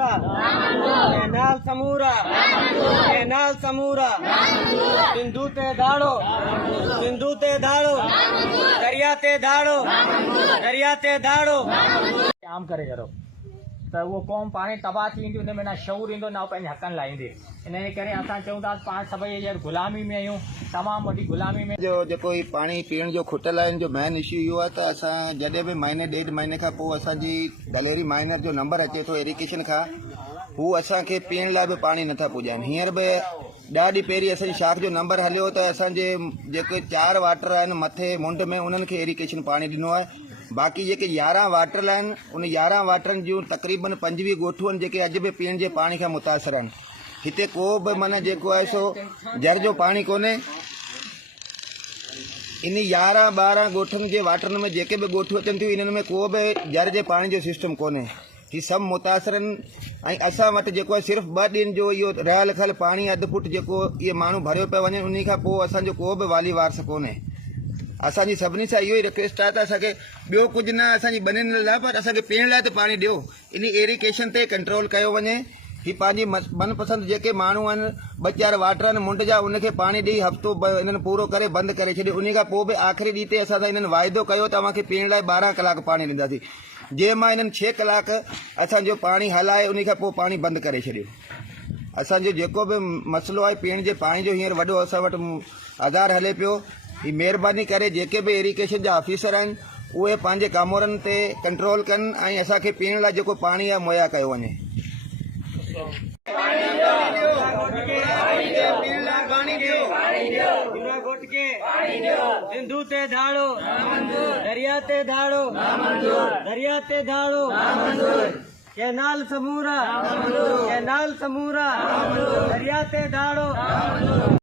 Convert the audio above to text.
समूरा कैनाल समूरा कैनाल समूरा सिंधु ते दाड़ो सिंधु ते दाड़ो दरिया ते दाड़ो दरिया ते दाड़ो आम करे करो त उहो क़ौम पाणे तबाह थी वेंदी, उन में ना शऊर ईंदो ना पंहिंजे हक़नि लाइ ईंदी। इन जे करे असां चऊं था पाण सभई हींअर गुलामी में आहियूं, तमामु वॾी गुलामी में। जो जेको ही पाणी पीअण जो खुटल आहे जो मेन इशू इहो आहे त असां जॾहिं बि महीने ॾेढ महीने खां पोइ असांजी गलेरी माइनर जो नंबर अचे थो इरिगेशन खां, हू असांखे पीअण लाइ बि पाणी नथा पुॼाइनि। हींअर बि 10 ॾींहं पहिरीं असांजी शाख जो नंबर हलियो त असांजे जेके 4 वाटर आहिनि मथे मुंड में उन्हनि खे इरिगेशन पाणी ॾिनो आहे। बाक़ी जेके 11 वाटर आहिनि उन 11 वाटरनि जूं तक़रीबन 25 ॻोठूं आहिनि जेके अॼु बि पीअण जे पाणी खां मुतासिर आहिनि। हिते को बि माना जेको आहे सो जर जो पाणी कोन्हे। इन 11-12 ॻोठनि जे वाटरनि में जेके बि ॻोठूं अचनि थियूं इन्हनि में को बि जर जे पाणी जो सिस्टम कोन्हे। ही सभु मुतासिर आहिनि ऐं असां वटि जेको आहे सिर्फ़ु 2 ॾींहंनि जो इहो रहियल खल पाणी अधु फुट जेको इहे माण्हू भरियो पिया वञनि, उन खां पोइ असांजो को बि वाली वारस कोन्हे। असांजी सभिनी सां इहो ई रिक्वेस्ट आहे त असांखे ॿियो कुझु न असांजी बनियुनि लाइ पर असांखे पीअण लाइ त पाणी ॾियो। इन इरिगेशन ते कंट्रोल कयो वञे। ही पंहिंजी मनपसंदि जेके माण्हू आहिनि 2-4 वाटर आहिनि मुंड जा उनखे पाणी ॾेई हफ़्तो इन्हनि पूरो करे बंदि करे छॾियो। उन खां पोइ बि आख़िरी ॾींहं ते असां सां इन्हनि वाइदो कयो तव्हांखे पीअण लाइ 12 कलाक पाणी ॾींदासीं। जंहिं मां इन्हनि 6 कलाक असांजो पाणी हलाए उन खां पोइ पाणी बंदि करे छॾियो। असांजो जेको बि मसइलो आहे पीअण जे पाणी जो हींअर वॾो असां वटि आधार हले पियो। ही महिरबानी करे जेके बि इरिगेशन जा ऑफिसर आहिनि उहे पंहिंजे कामोरनि ते कंट्रोल कनि ऐं असांखे पीअण लाइ जेको पाणी आहे मुहैया कयो वञे। सिंधु ते दाड़ो दरिया ते दाड़ो दरिया ते दाड़ो कैनाल समूरा कैनाल समूरा दरिया ते दाड़ो।